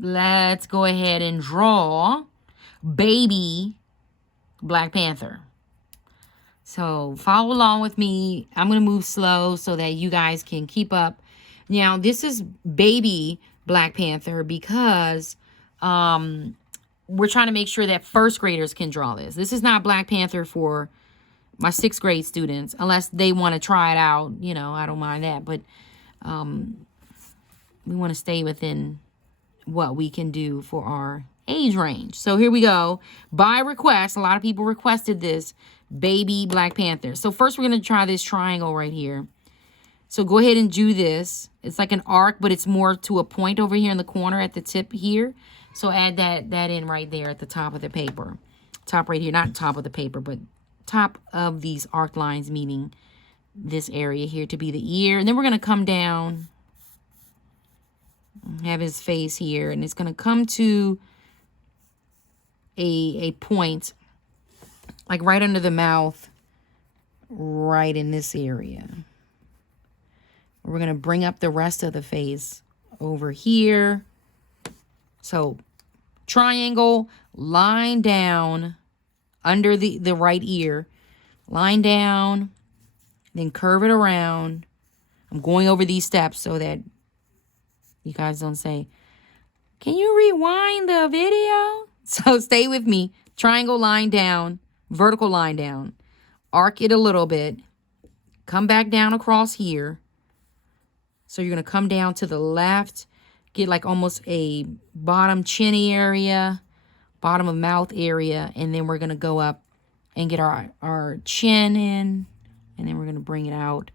let's go ahead and draw baby Black Panther. So follow along with me. I'm going to move slow so that you guys can keep up. Now, this is baby Black Panther because we're trying to make sure that first graders can draw this. This is not Black Panther for my 6th grade students, unless they want to try it out. You know, I don't mind that. But we want to stay within what we can do for our age range. So here we go. By request, a lot of people requested this baby Black Panther. So first we're going to try this triangle right here. So go ahead and do this. It's like an arc, but it's more to a point over here in the corner at the tip here. So add that in right there at the top of the paper. Top right here, not top of the paper, but top of these arc lines, meaning this area here to be the ear. And then we're going to come down, have his face here, and it's going to come to a point like right under the mouth, right in this area. We're going to bring up the rest of the face over here. So triangle, line down under the right ear, line down, then curve it around. I'm going over these steps so that you guys don't say, can you rewind the video? So stay with me. Triangle, line down, vertical line down, arc it a little bit, come back down across here. So you're going to come down to the left, get like almost a bottom chinny area, bottom of mouth area, and then we're going to go up and get our chin in, and then we're going to bring it out.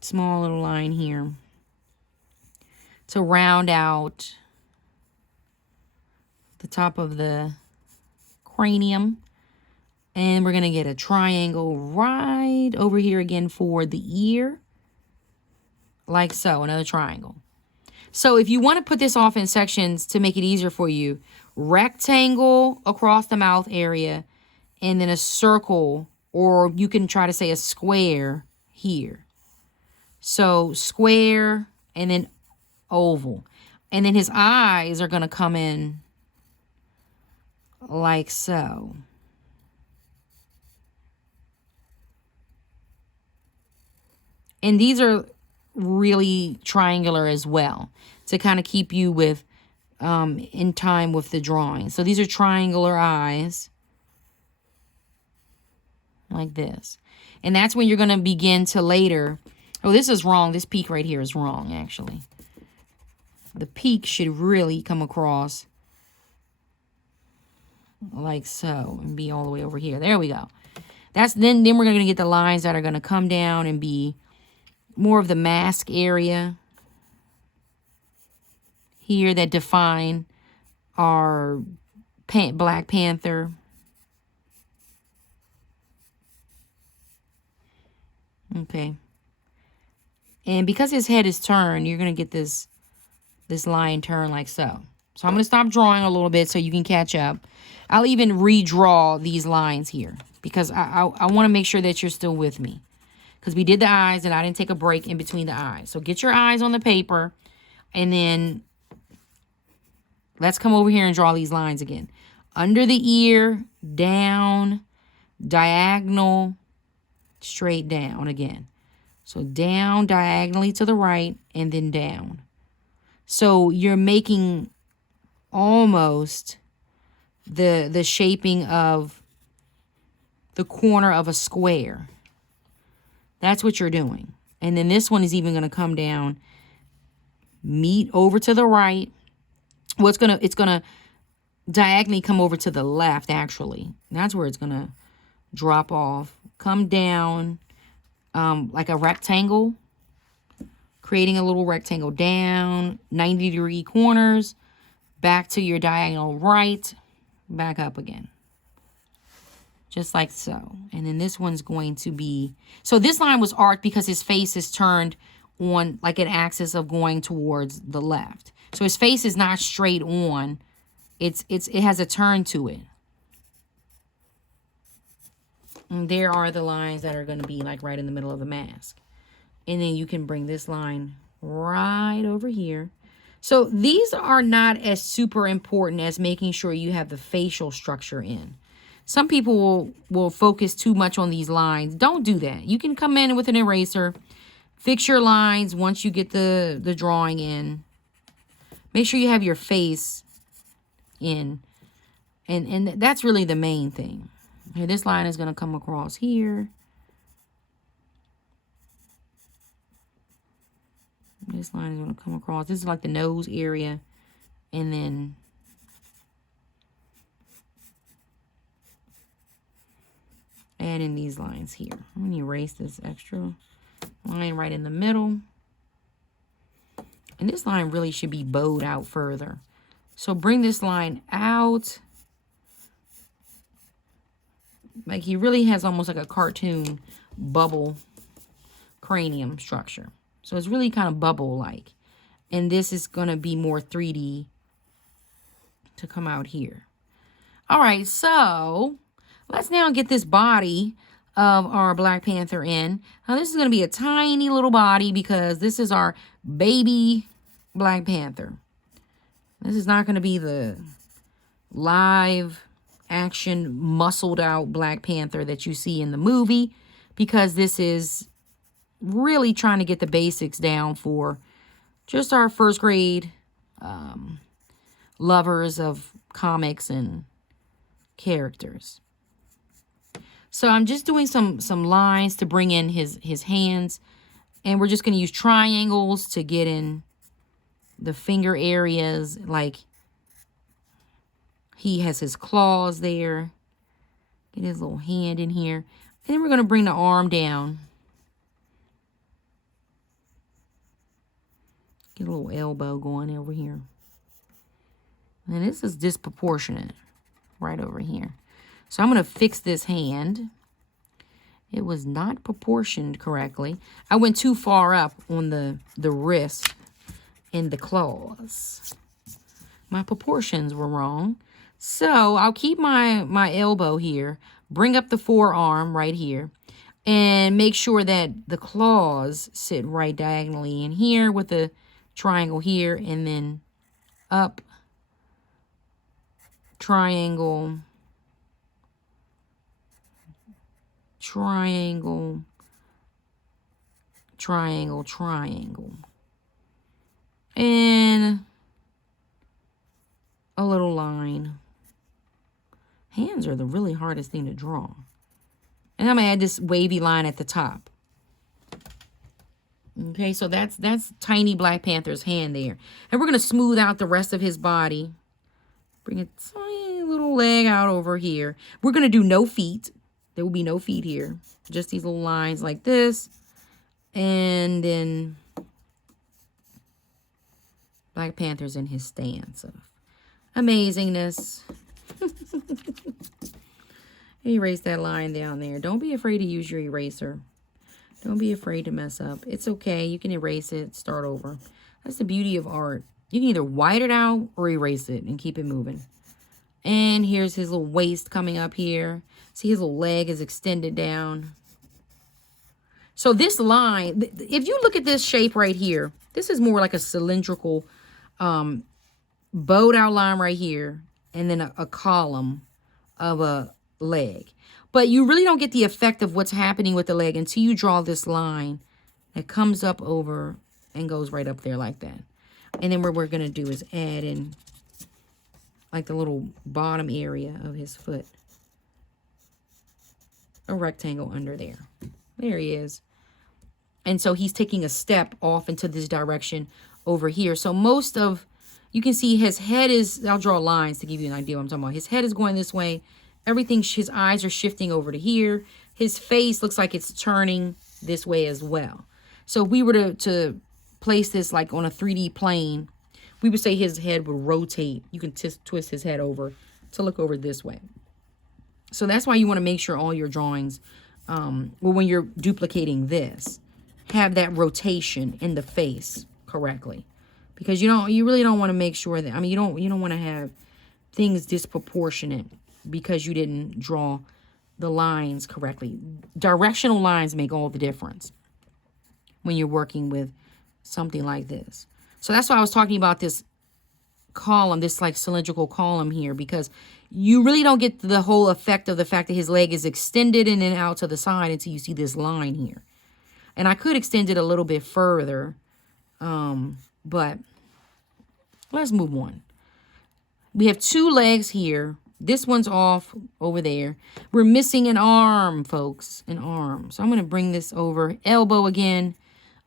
Small little line here to round out the top of the cranium. And we're going to get a triangle right over here again for the ear. Like so, another triangle. So if you want to put this off in sections to make it easier for you, rectangle across the mouth area, and then a circle, or you can try to say a square here. So square and then oval. And then his eyes are going to come in like so. And these are really triangular as well to kind of keep you with in time with the drawing. So these are triangular eyes like this. And that's when you're going to begin to later. Oh, this is wrong. This peak right here is wrong, actually. The peak should really come across like so and be all the way over here. There we go. That's then we're going to get the lines that are going to come down and be more of the mask area here that define our Black Panther. Okay. And because his head is turned, you're going to get this line turn like so. So I'm going to stop drawing a little bit so you can catch up. I'll even redraw these lines here because I want to make sure that you're still with me. Because we did the eyes and I didn't take a break in between the eyes. So get your eyes on the paper and then let's come over here and draw these lines again. Under the ear, down, diagonal, straight down again. So down diagonally to the right and then down. So you're making almost the shaping of the corner of a square. That's what you're doing. And then this one is even going to come down, meet over to the right. Well, it's going to diagonally come over to the left, actually. That's where it's going to drop off. Come down like a rectangle, creating a little rectangle down, 90-degree corners, back to your diagonal right, back up again. Just like so. And then this one's going to be... So this line was arced because his face is turned on like an axis of going towards the left. So his face is not straight on. It has a turn to it. And there are the lines that are going to be like right in the middle of the mask. And then you can bring this line right over here. So these are not as super important as making sure you have the facial structure in. Some people will focus too much on these lines. Don't do that. You can come in with an eraser, fix your lines once you get the drawing in. Make sure you have your face in. And that's really the main thing. Okay, this line is going to come across here. This line is going to come across. This is like the nose area. And then add in these lines here. I'm going to erase this extra line right in the middle. And this line really should be bowed out further. So bring this line out. Like he really has almost like a cartoon bubble cranium structure. So it's really kind of bubble-like. And this is going to be more 3D to come out here. All right, so let's now get this body of our Black Panther in. Now, this is going to be a tiny little body because this is our baby Black Panther. This is not going to be the live action muscled out Black Panther that you see in the movie, because this is really trying to get the basics down for just our first grade lovers of comics and characters. So I'm just doing some lines to bring in his hands, and we're just going to use triangles to get in the finger areas. Like he has his claws there. Get his little hand in here. And then we're going to bring the arm down. Get a little elbow going over here. And this is disproportionate right over here. So I'm going to fix this hand. It was not proportioned correctly. I went too far up on the wrist and the claws. My proportions were wrong. So I'll keep my elbow here. Bring up the forearm right here. And make sure that the claws sit right diagonally in here with the triangle here, and then up, triangle, triangle, triangle, triangle, and a little line. Hands are the really hardest thing to draw. And I'm going to add this wavy line at the top. Okay, so that's tiny Black Panther's hand there. And we're going to smooth out the rest of his body. Bring a tiny little leg out over here. We're going to do no feet. There will be no feet here. Just these little lines like this. And then Black Panther's in his stance of amazingness. Erase that line down there. Don't be afraid to use your eraser. Don't be afraid to mess up. It's okay. You can erase it, start over. That's the beauty of art. You can either white it out or erase it and keep it moving. And here's his little waist coming up here. See, his little leg is extended down. So this line, if you look at this shape right here, this is more like a cylindrical bowed out line right here. And then a column of a leg. But you really don't get the effect of what's happening with the leg until you draw this line that comes up over and goes right up there like that. And then what we're going to do is add in like the little bottom area of his foot. A rectangle under there. There he is. And so he's taking a step off into this direction over here. So most of, you can see his head is, I'll draw lines to give you an idea what I'm talking about. His head is going this way. Everything, his eyes are shifting over to here. His face looks like it's turning this way as well. So if we were to place this like on a 3D plane, we would say his head would rotate. You can twist his head over to look over this way. So that's why you want to make sure all your drawings, well, when you're duplicating this, have that rotation in the face correctly. Because you really don't want to make sure that, I mean, you don't want to have things disproportionate because you didn't draw the lines correctly. Directional lines make all the difference when you're working with something like this. So that's why I was talking about this column, this like cylindrical column here, because you really don't get the whole effect of the fact that his leg is extended and then out to the side until you see this line here. And I could extend it a little bit further, but let's move on. We have 2 legs here. This one's off over there. We're missing an arm, folks, an arm. So I'm going to bring this over, elbow again,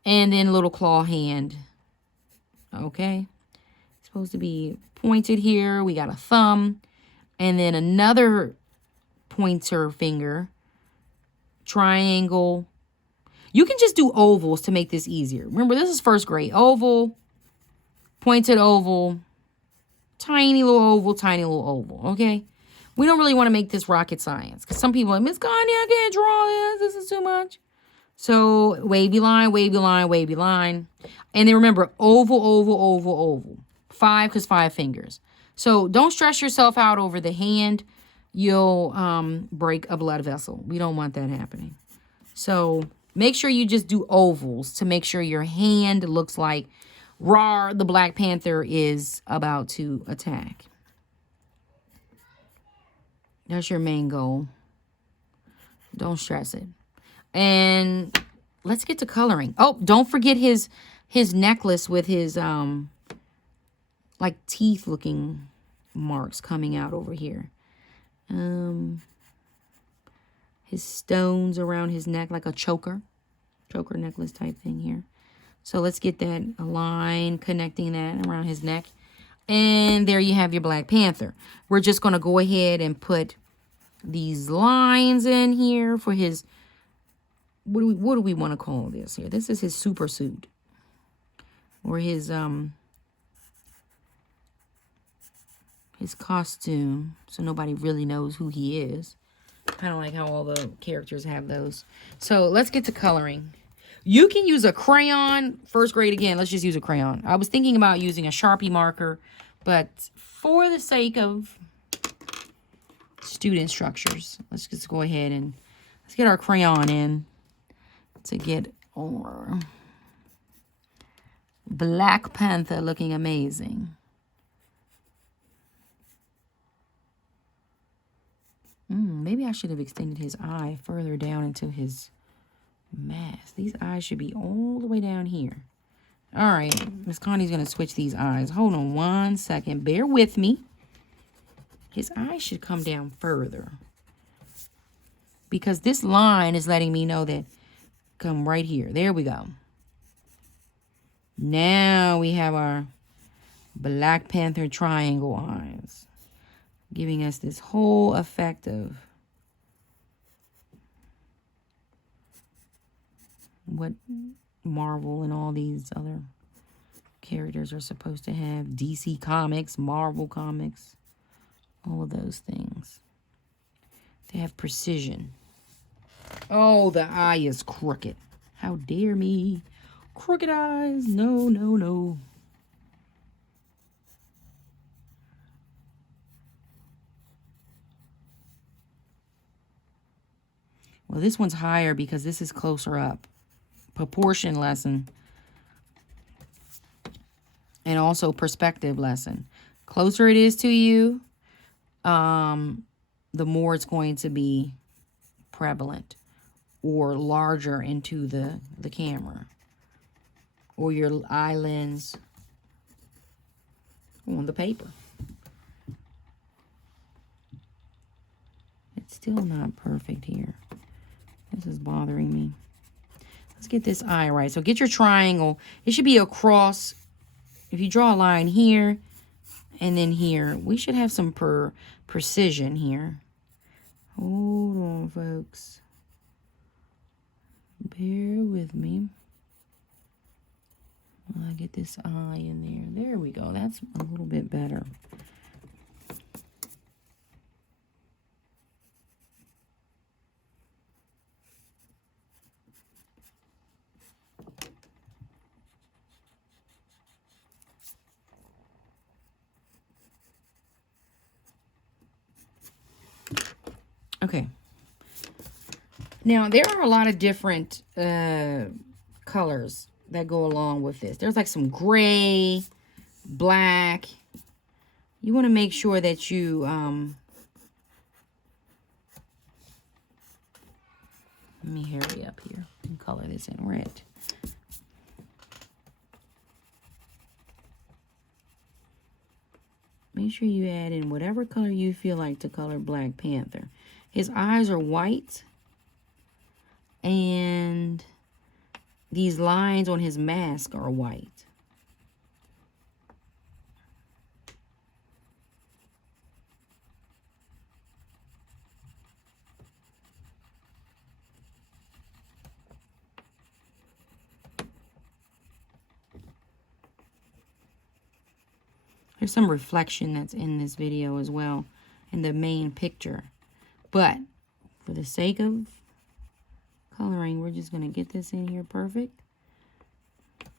and then a little claw hand. Okay. It's supposed to be pointed here. We got a thumb, and then another pointer finger, triangle. You can just do ovals to make this easier. Remember, this is first grade. Oval, pointed oval, tiny little oval, tiny little oval, okay? We don't really want to make this rocket science, because some people are like, Miss Connie, I can't draw this. This is too much. So wavy line, wavy line, wavy line. And then remember, oval, oval, oval, oval. 5, because 5 fingers. So don't stress yourself out over the hand. You'll break a blood vessel. We don't want that happening. So make sure you just do ovals to make sure your hand looks like Rawr, the Black Panther is about to attack. That's your main goal. Don't stress it. And let's get to coloring. Oh, don't forget his necklace with his like teeth looking marks coming out over here. His stones around his neck, like a choker necklace type thing here. So let's get that a line connecting that around his neck. And there you have your Black Panther. We're just going to go ahead and put these lines in here for his, what do we want to call this here? This is his super suit. Or his costume. So nobody really knows who he is. Kind of like how all the characters have those. So let's get to coloring. You can use a crayon. First grade again. Let's just use a crayon. I was thinking about using a Sharpie marker, but for the sake of student structures, let's just go ahead and let's get our crayon in to get our Black Panther looking amazing. Maybe I should have extended his eye further down into his mask. These eyes should be all the way down here. All right, Miss Connie's going to switch these eyes. Hold on one second. Bear with me. His eyes should come down further, because this line is letting me know that come right here. There we go. Now we have our Black Panther triangle eyes, giving us this whole effect of what Marvel and all these other characters are supposed to have. DC Comics, Marvel Comics, all of those things. They have precision. Oh, the eye is crooked. How dare me. Crooked eyes. No, no, no. Well, this one's higher because this is closer up. Proportion lesson. And also perspective lesson. Closer it is to you, the more it's going to be prevalent or larger into the camera or your eye lens on the paper. It's still not perfect here. This is bothering me. Let's get this eye right. So get your triangle. It should be across. If you draw a line here and then here, we should have some precision here. Hold on, folks. Bear with me. I get this eye in there. There we go. That's a little bit better. Okay. Now, there are a lot of different colors that go along with this. There's like some gray, black. You want to make sure that you, let me hurry up here and color this in red. Make sure you add in whatever color you feel like to color Black Panther. His eyes are white. And these lines on his mask are white. There's some reflection that's in this video as well in the main picture. But for the sake of coloring, we're just going to get this in here perfect.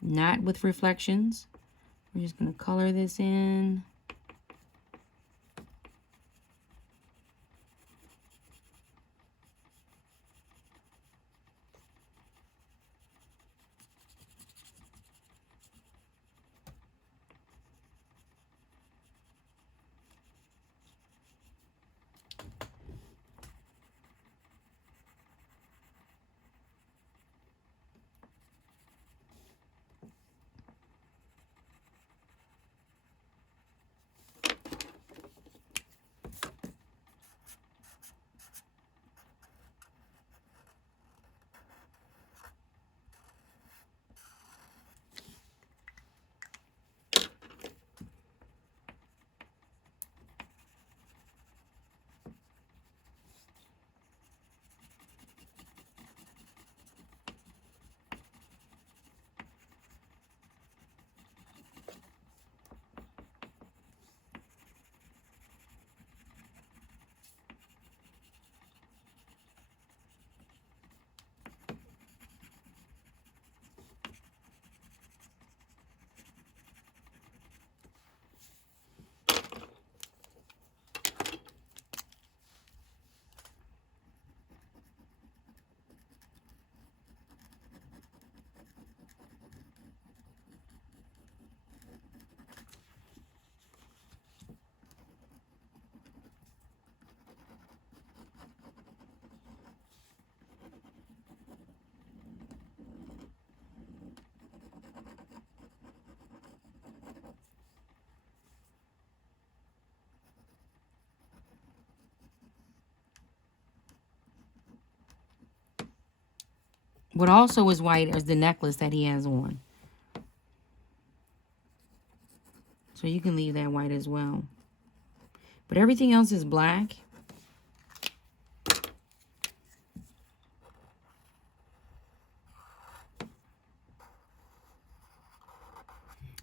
Not with reflections. We're just going to color this in. What also is white is the necklace that he has on. So you can leave that white as well. But everything else is black.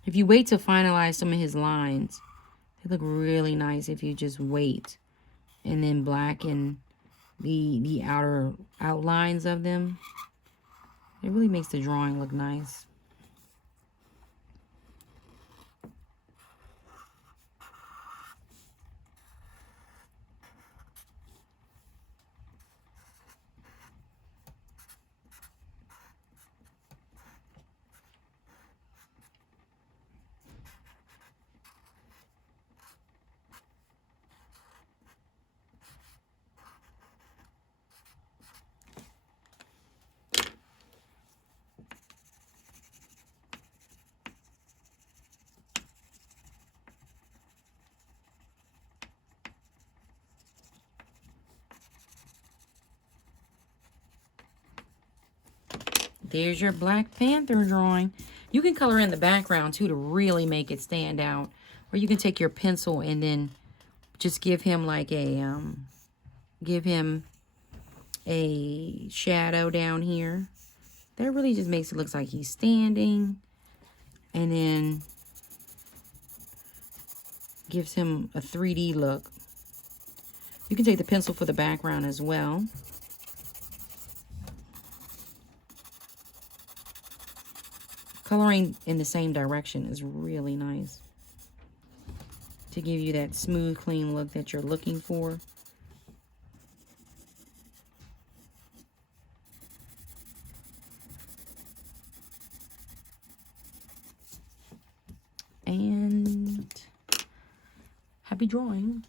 If you wait to finalize some of his lines, they look really nice if you just wait. And then blacken the outer outlines of them. It really makes the drawing look nice. There's your Black Panther drawing. You can color in the background too to really make it stand out. Or you can take your pencil and then just give him like a shadow down here. That really just makes it look like he's standing. And then gives him a 3D look. You can take the pencil for the background as well. Coloring in the same direction is really nice to give you that smooth, clean look that you're looking for. Happy drawing.